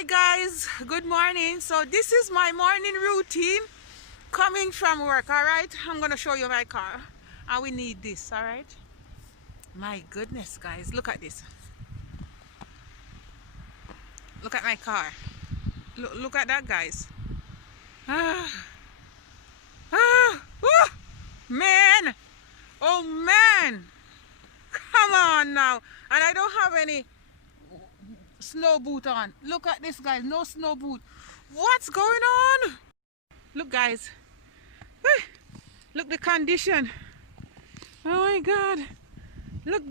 Hi guys, good morning. So this is my morning routine coming from work. All right, I'm gonna show you my car and we need this. All right, my goodness guys, look at this. Look at my car. Look at that, guys. ah, ah, man, oh man, come on now. And I don't have any snow boot on. Look at this, guys, no snow boot. What's going on? Look guys, look the condition. Oh my god, look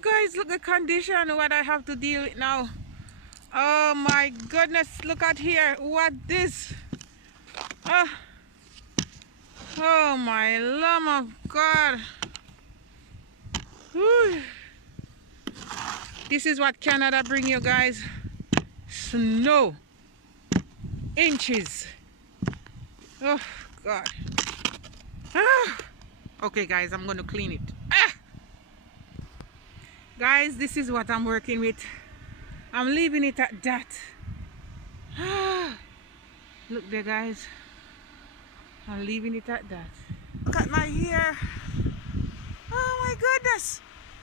guys, look the condition what I have to deal with now. Oh my goodness, look at here, what this. Oh my lamb of god. Whew. This is what Canada bring you guys. Snow inches. Oh god. Okay guys, I'm gonna clean it. Guys, this is what I'm working with. I'm leaving it at that. Look there guys, I'm leaving it at that. Look at my hair. Oh my goodness,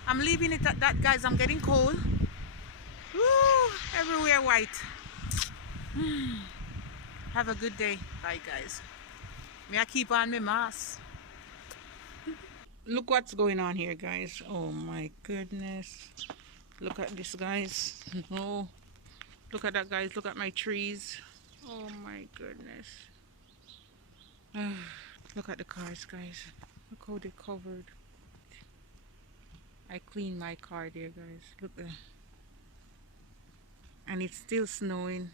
I'm leaving it at that guys. I'm getting cold. Woo, everywhere white. Have a good day. Bye guys. May I keep on my mask. Look what's going on here guys. Oh my goodness, look at this guys. No, look at that guys, look at my trees. Oh my goodness. Look at the cars guys, look how they covered. I cleaned my car there guys, look there, and it's still snowing.